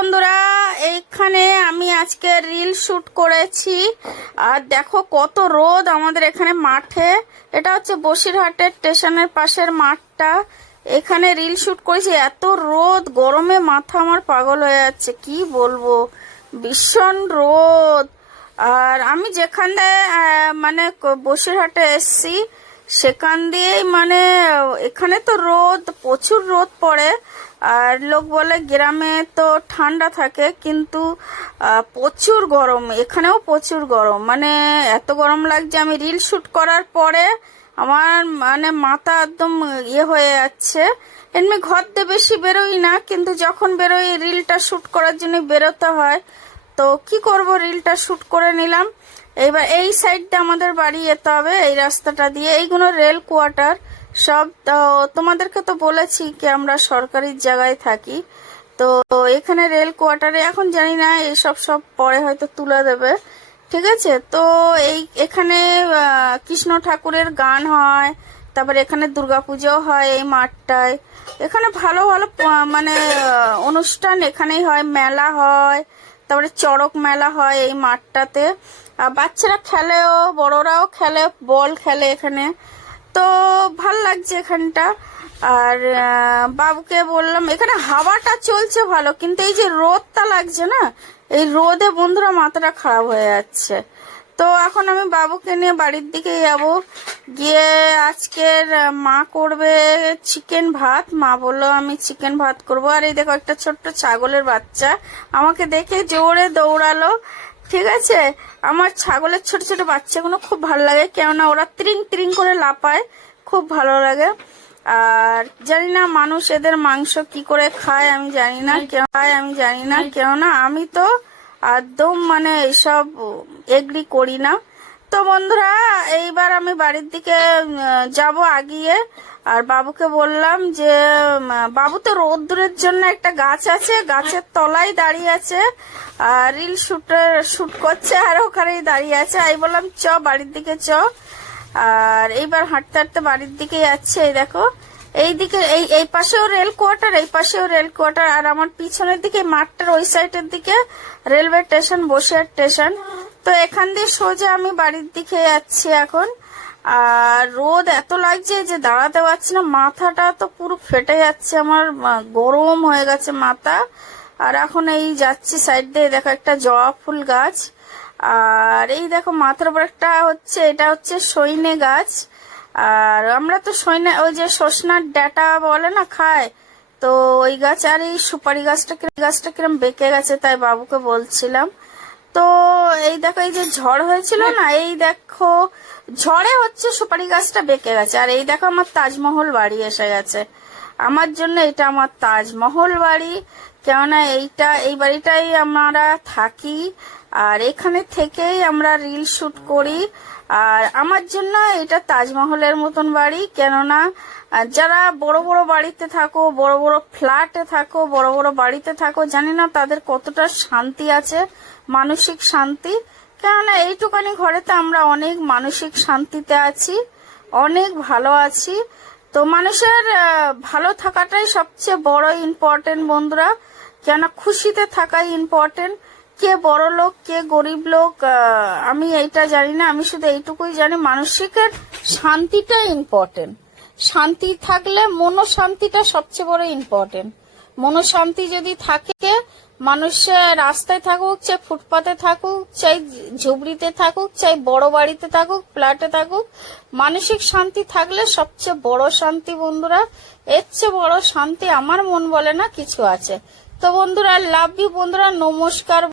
বন্ধুরা, এইখানে আমি আজকে রিল শুট করেছি। আর দেখো কত রোদ আমাদের এখানে মাঠে। এটা হচ্ছে বসিরহাটের স্টেশনের পাশের মাঠটা। এখানে রিল শুট করেছি, এত রোদ, গরমে মাথা আমার পাগল হয়ে যাচ্ছে, কি বলবো, ভীষণ রোদ। আর আমি যেখানে মানে বসিরহাটে এসছি সেখান দিয়েই মানে এখানে তো রোদ, প্রচুর রোদ পড়ে। আর লোক বলে গ্রামে তো ঠান্ডা থাকে, কিন্তু প্রচুর গরম, এখানেও প্রচুর গরম, মানে এত গরম লাগছে। আমি রিল শুট করার পরে আমার মানে মাথা একদম হয়ে যাচ্ছে। এমনি ঘর দিয়ে বেশি বেরোই না, কিন্তু যখন বেরোই রিলটা শুট করার জন্য বেরোতে হয়। তো কি করব, রিলটা শুট করে নিলাম। এইবার এই সাইডটা আমাদের বাড়ি যেতে হবে, এই রাস্তাটা দিয়ে। এইগুলো রেল কোয়ার্টার সব। তো তোমাদেরকে তো বলেছি কি আমরা সরকারি জায়গায় থাকি। তো এখানে রেল কোয়ার্টারে এখন জানি না, এসব সব পরে হয়তো তুলে দেবে, ঠিক আছে। তো এখানে কৃষ্ণ ঠাকুরের গান হয়, তারপরে এখানে দুর্গাপুজো হয় এই মাঠটায়। এখানে ভালো ভালো মানে অনুষ্ঠান এখানেই হয়, মেলা হয়, তারপরে চড়ক মেলা হয় এই মাঠটাতে। বাচ্চারা খেলেও, বড়রাও খেলে, বল খেলে এখানে। তো ভাল লাগছে এখানটা। আর বাবুকে বললাম, এখানে হাওয়াটা চলছে ভালো, কিন্তু এই যে রোদটা লাগছে না, এই রোদে বন্ধুরা মাথাটা খারাপ হয়ে যাচ্ছে। তো এখন আমি বাবুকে নিয়ে বাড়ির দিকে যাব। গিয়ে আজকের মা করবে চিকেন ভাত। মা বললো আমি চিকেন ভাত করব। আর এই দেখো একটা ছোট্ট ছাগলের বাচ্চা আমাকে দেখে জোরে দৌড়ালো, ঠিক আছে। আমার ছাগলের ছোট ছোট বাচ্চাগুলো খুব ভালো লাগে, কেননা ওরা ত্রিং ত্রিং করে লাপায়, খুব ভালো লাগে। আর জানি না মানুষ এদের মাংস কি করে খায়, আমি জানি না, কেননা আমি তো একদম মানে এইসব এগ্রি করি না। তো বন্ধুরা, এইবার আমি বাড়ির দিকে যাব আগিয়ে। আর বাবুকে বললাম যে বাবু তো রোদ্দুরের জন্য একটা গাছ আছে, গাছের তলায় দাঁড়িয়ে আছে, আর রিল শুট করছে, আর ওখানেই দাঁড়িয়ে আছে। আমি বললাম চ বাড়ির দিকে চ। আর এইবার হাঁটতে হাঁটতে বাড়ির দিকে যাচ্ছে। এই দেখো এইদিকে এই পাশেও রেল কোয়ার্টার, এই পাশেও রেল কোয়ার্টার, আর আমার পিছনের দিকে মাঠটার ওই সাইডের দিকে রেলওয়ে স্টেশন, বসিরহাট স্টেশন। তো এখান দিয়ে সোজা আমি বাড়ির দিকে যাচ্ছি এখন। আর রোদ এত লাগছে যে দাঁড়াতে পারছি না, মাথাটা তো পুরো ফেটে যাচ্ছে, আমার গরম হয়ে গেছে মাথা। আর এখন এই যাচ্ছি সাইড দিয়ে, দেখো একটা জবা ফুল গাছ। আর এই দেখো মাথার উপর একটা হচ্ছে, এটা হচ্ছে সইনে গাছ। আর আমরা তো সইনে, ওই যে সজনার ডাঁটা বলে না, খায়, তো ওই গাছ। আর এই সুপারি গাছটা কিরম বেঁকে গেছে, তাই বাবুকে বলছিলাম। তো এই দেখো এই যে ঝড় হয়েছিল না, এই দেখো ঝড়ে হচ্ছে সুপারি গাছটা বেঁকে গেছে। আর এই দেখো আমার তাজমহল বাড়ি এসে গেছে। আমার জন্য এটা আমার তাজমহল বাড়ি, কেননা এই বাড়িটাই আমরা থাকি, আর এখানে থেকেই আমরা রিল শুট করি। আর আমার জন্য এটা তাজমহলের মতন বাড়ি, কেননা যারা বড় বড় বাড়িতে থাকো, বড় বড় ফ্ল্যাটে থাকো, বড় বড় বাড়িতে থাকো, জানি না তাদের কতটা শান্তি আছে, মানসিক শান্তি। কেননা এইটুকানি ঘরেতে আমরা অনেক মানসিক শান্তিতে আছি, অনেক ভালো আছি। তো মানুষের ভালো থাকাটাই সবচেয়ে বড় ইম্পর্টেন্ট বন্ধুরা, কেননা খুশিতে থাকাই ইম্পর্টেন্ট। কে বড় লোক কে গরিব লোক আমি এইটা জানি না, আমি শুধু এইটুকুই জানি মানসিকের শান্তিটা ইম্পর্টেন্ট। শান্তি থাকলে মনোশান্তিটা সবচেয়ে বড় ইম্পর্টেন্ট। মনোশান্তি যদি থাকে, মানুষের রাস্তায় থাকুক, চাই ফুটপাতে থাকুক, চাই ঝুবড়িতে থাকুক, চাই বড় বাড়িতে থাকুক, ফ্ল্যাটে থাকুক, মানসিক শান্তি থাকলে সবচেয়ে বড় শান্তি বন্ধুরা। এর চেয়ে বড় শান্তি আমার মন বলে না কিছু আছে। তো বন্ধুরা, লাভ ইউ বন্ধুরা, নমস্কার।